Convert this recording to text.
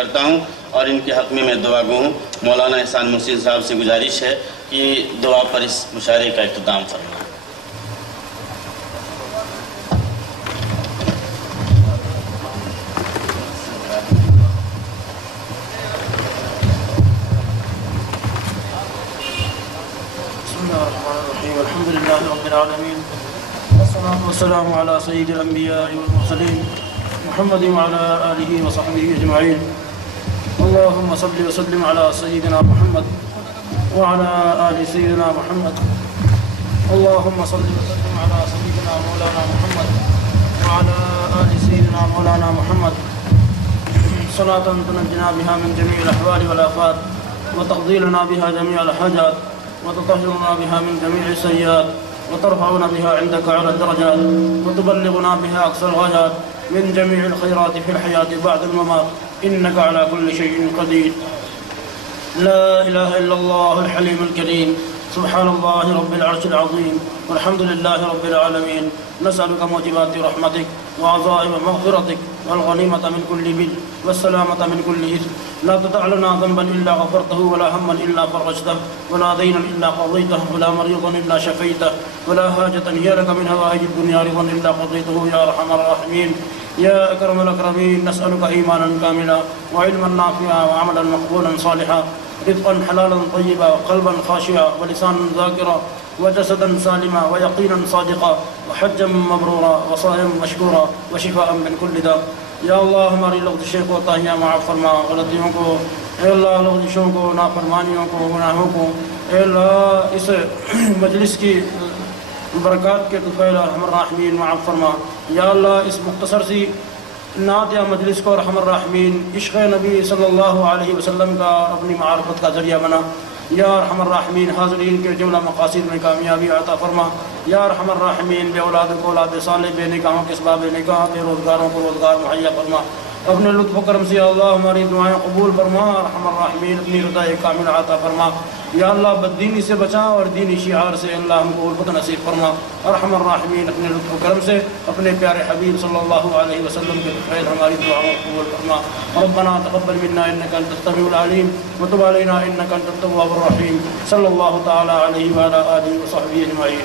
करता हूँ और इनके हक़ में मैं दुआ गो हूँ। मौलाना एहसान मुहसिन साहब से गुजारिश है कि दुआ पर इस मुशायरे का इख्तिताम फरमाएं। अल्हम्दुलिल्लाहि रब्बिल आलमीन वस्सलातु वस्सलामु अला सय्यिदिल अंबिया'i वल मुरसलीन मुहम्मदिन व अला आलिहि व सहबिहि अजमईन। अल्लाहुम्मा सल्लि व सल्लिम अला सय्यिदिना मुहम्मद व अला आलि सय्यिदिना मुहम्मद। अल्लाहुम्मा सल्लि व सल्लिम अला सय्यिदिना मौलाना मुहम्मद व अला आलि सय्यिदिना मौलाना मुहम्मद। सलातन तुनज्जिना बिहा मिन जमीइल अहवालि वल आफात व तक़दी लना बिहा जमीअल हाजात वतुतहिरुना बिहा मिन जमीइस सय्यात वतरफउना बिहा इंदक अला दरजात वतुबल्लिगुना बिहा अक़सल गायात मिन जमीइल खैरात फिल हयात बअदल ममात इन्नक अला कुल्लि शैइन क़दीर। ला इलाहा इल्लल्लाहुल हलीमुल करीम सुब्हानल्लाहि रब्बिल अर्शिल अज़ीम वल्हम्दुलिल्लाहि रब्बिल आलमीन। नसअलुका मौजिबाति रहमतिक व अज़ाइम मग़फ़िरतिक वल गनीमत मिन कुल्लि बिर वस्सलामत मिन कुल्लि इस्म। ला तदअ लना ज़ंबन इल्ला गफ़रतहु वला हम्मन इल्ला फ़रजतहु वला दीनन इल्ला क़ज़यतहु वला मरीज़न इल्ला शफ़ैतहु वला हाजतन हिय लक मिन हवाइजिद दुनिया रिज़न इल्ला क़ज़यतहु या अरहमर राहिमीन। या अकरमल अकरमीन नसअलुका ईमानन कामिला व इल्मन नाफ़िअ व अमलन मक़बूलन सालिहा रिज़क़न हलालन तय्यिबा व क़ल्बन ख़ाशिअ व लिसानन ज़ाकिरा व जसदन सालिमा व यक़ीनन सादिक़ा व हज्जन मबरूरा व सायम मशकूरा व शिफ़ाअन मिन कुल्लि दा। या अल्लाह हमारी लग़ज़िशों को ताहियाँ माफ़ फरमा, गलतियों को ए अल्लाह, लग़ज़िशों को, नाफरमानियों को, गुनाहों को ए अल्लाह इस मजलिस की बरक़ात के तुफ़ैल अरहमर राहिमीन माफ़ फरमा। या अल्लाह इस मुख्तसर सी नात या मजलिस को अरहमर राहिमीन इश्क़ नबी सल्लल्लाहु अलैहि वसल्लम का अपनी मारफत का ज़रिया बना। या अरहमर राहिमीन हाज़रीन के जुमला मक़ासिद में कामयाबी अता फ़रमा। या अरहमर राहिमीन बेऔलाद को औलाद साले, बेनिकाहों के असबाब निकाह, बेरोज़गारों को रोज़गार मुहैया फरमा। अपने लुत्फ़ व करम से अल्लाह हमारी दुआएं कबूल फरमा। अरहमर राहिमीन अपनी रज़ा कामिल अता फ़रमा। या अल्लाह बद्दीनी से बचा और दीनी शिआर से अल्लाह हमको उल्फ़त नसीब फरमा। अरहमर राहिमीन अपने लुत्फ़ व करम से अपने प्यारे हबीब सल्लल्लाहु अलैहि वसल्लम के फ़ैज़ हमारी दुआओं को कबूल फरमा। रब्बना तक़ब्बल मिन्ना इन्नका अंतस समीउल अलीम व तुब अलैना इन्नका अंतत तव्वाबुर रहीम। सल्लल्लाहु तआला अलैहि व अला आलिहि व सहबिहि अजमईन।